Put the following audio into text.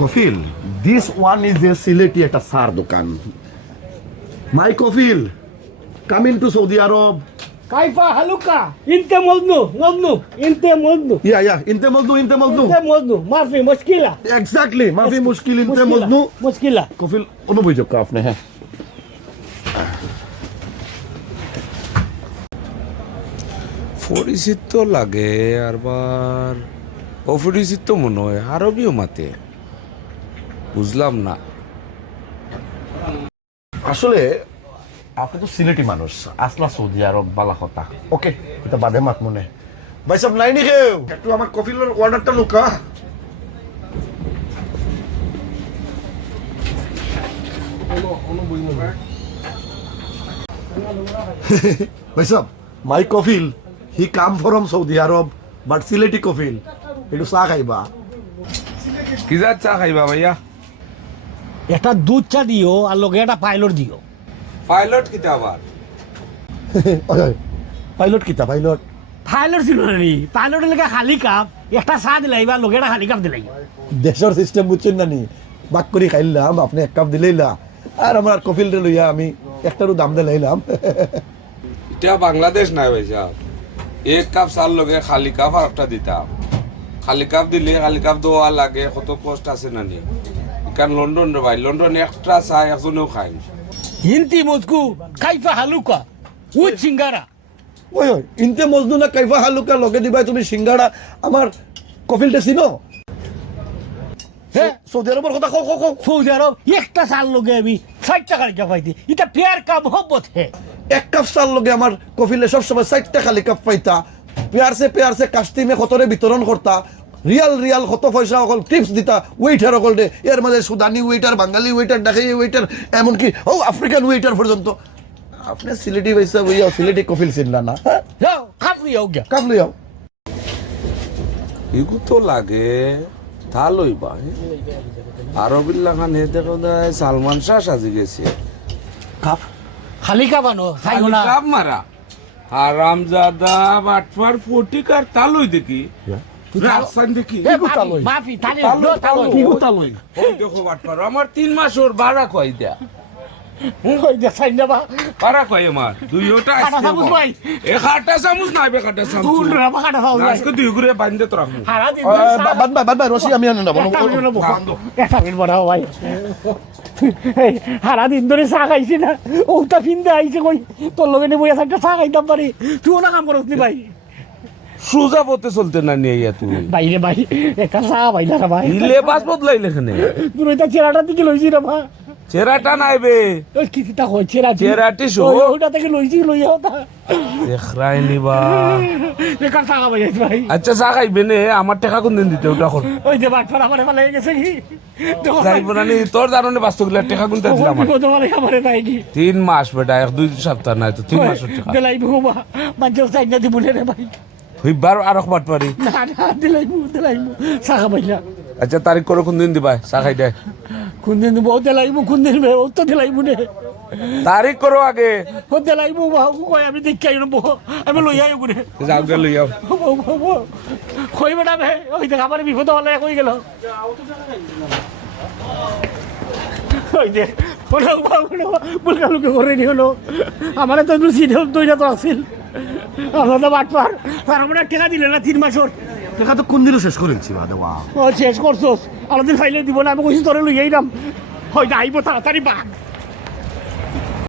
Kafil, this one is a Sylheti একটা সার দোকান। My Kafil, come into Saudi Arab. كيف حالك؟ انت مظلوم انت مظلوم Yeah, انت مظلوم. انت مظلوم ما في مشكلة Exactly, ما في মুশকিল انت مظلوم. مشكلة কফিল অনুভব আপনি হ্যাঁ। পরিচিত তো লাগে আরবার অপরিচিত তো মনে হয় আরবিও মাতে বুঝলাম না। আসলে আপনি তো সিলেটি মানুষ, আসলা সৌদি আরব বালা কথা। ওকে, এটা বাদে মাত মনে। ভাই সব নাই নি কেউ, একটু আমার কফিলের অর্ডারটা লুকা। ভাই সব মাই কফিল, he came from Saudi Arab but Sylheti কফিল, একটু চা খাইবা। কি যা চা খাইবা ভাইয়া? একটা দুধ চা দিও আর লগে একটা পাইলট দিও। পাইলট কিতা আবার? পাইলট কিতা পাইলট? পাইলট ছিল না নি, পাইলটের লেগে খালি কাপ একটা চা দিলাইবা লগে একটা খালি কাপ দিলাই। দেশের সিস্টেম বুঝছেন না নি, বাক করে খাইলাম, আপনি এক কাপ দিলেইলা আর আমার কফিল রে লইয়া আমি একটারও দাম দিলাইলাম। এটা বাংলাদেশ নাই ভাই সাহেব, এক কাপ চাল লগে খালি কাপ আর একটা দিতাম। খালি কাপ দিলে খালি কাপ দেওয়া লাগে, কত কষ্ট আছে না নি। কারণ লন্ডন রে ভাই, লন্ডন একটা চা একজনেও খায় না। হিন্দি মজকু কাইফা হালুকা উইথ সিঙ্গারা। ওই ওই ইনতে মজনু না কাইফা হালুকা লগে দিবাই তুমি সিঙ্গাড়া, আমার কফিলটা চিনো? হ্যাঁ, সৌদি আরবের কথা কও কও কও। সৌদি আরব একটা চাল লগে আমি 60 টাকা রিকা পাইতি, এটা প্যার কা মোহব্বত হে। এক কাপ চাল লগে আমার কফিলে সবসময় 60টা খালি কাপ পাইতা, পেয়ারসে কাস্টিমে কতরে বিতরণ করতা, রিয়াল কত পয়সা অকল টিপস দিতা ওয়েটার অকল দে, এর মাঝে সুদানি ওয়েটার, বাঙালি ওয়েটার, ঢাকাই ওয়েটার, এমনকি ও আফ্রিকান ওয়েটার পর্যন্ত। আপনি সিলেটি পয়সা বইয়া সিলেটি কফিল চিনলা না? হ্যাঁ, যাও কাফরি হও গিয়া। কাপ লইয়াও। এগু তো লাগে তা লইবা আরবির লাগান হে দেখো দেয় সালমান শাহ সাজি গেছে। কাপ খালি কাপ আনো খাইব না। কাপ মারা হারামজাদা বাটফার ফটিকার তালই দেখি রাজস্থান দেখি এ মাফি তালি লো তালই। কি কথা লই? ওই দেখো বাটফার আমার 3 মাস ওর ভাড়া কই দেয়া ওই যে সাইন বা ভাড়া কই আমার দুইটা কাটা চামচ ভাই। এ খাটা চামচ নাই বে খাটা চামচ তুই রাবা কাটা চামচ ভাই। আজকে দুই ঘুরে বান্ধে তো রাখমু। সারা দিন বাদ রশি আমি আনি না বলো। একটা মিনিট বড় ভাই। সারা দিন ধরে চা খাইছি না, ওটা ফিনতে আইছে কই তোর লগে নেবো একটা চা খাইতাম পারি, তুইও না কাম করস নি ভাই। সোজা পথে চলতে না নিয়ে তুই বাইরে ভাই একটা চা ভাইলা রে ভাই। লেবাস বদলাইলে এখানে তুই ওইটা চেরাটা থেকে লইছি রে ভাই। চেরাটা নাইবে ওই কিটা কই চেরা চেরাটি শো ওইটা থেকে লইছি লইয়া ওটা দেখরাই নিবা। একটা চা ভাই ভাই। আচ্ছা চা খাইবে নে, আমার টাকা কোন দিন দিতে ওটা কর ওই যে বাটফার আমারে ভালো হয়ে গেছে কি দেখো যাইব না নি তোর জাননে বাস্তবগুলা টাকা কোন দিলাম আমার কত ভালো আমারে তাই কি 3 মাস বেটা 1-2 সপ্তাহ নাই তো 3 মাসের টাকা দিলাইবো বাবা মানুষ চাই না দিবুনে রে ভাই। হইবার আর বাট পারি না না দিলাইবো চা খাইলা। আচ্ছা তারিখ করে কোন দিন দিবা চা খাই দে কোন দিন বহুত দিলাইবো কোন দিন ও তো দিলাইবো নে তারিখ করো আগে ও দিলাইবো বাবু কই আমি দেখাই নেবো আমি লই আইবো রে যাও গে লই যাও কই বেটা বে ওই দেখ আমার বিপদ হলে কই গেল ওই যে বলো বুলকালুকে করে নি হলো আমার তো সিনিয়র দুইটা তো আসিল আমরা তো বাটপার আর আমরা টাকা দিলে না 3 মাসের টাকা তো কোন দিনও শেষ করেছি বা দেওয়া। ও শেষ করছোস আলাদিন ফাইলে দিব না আমি কইছি তোরে লই আইরাম হয়তো আইবো তাড়াতাড়ি বাঘ।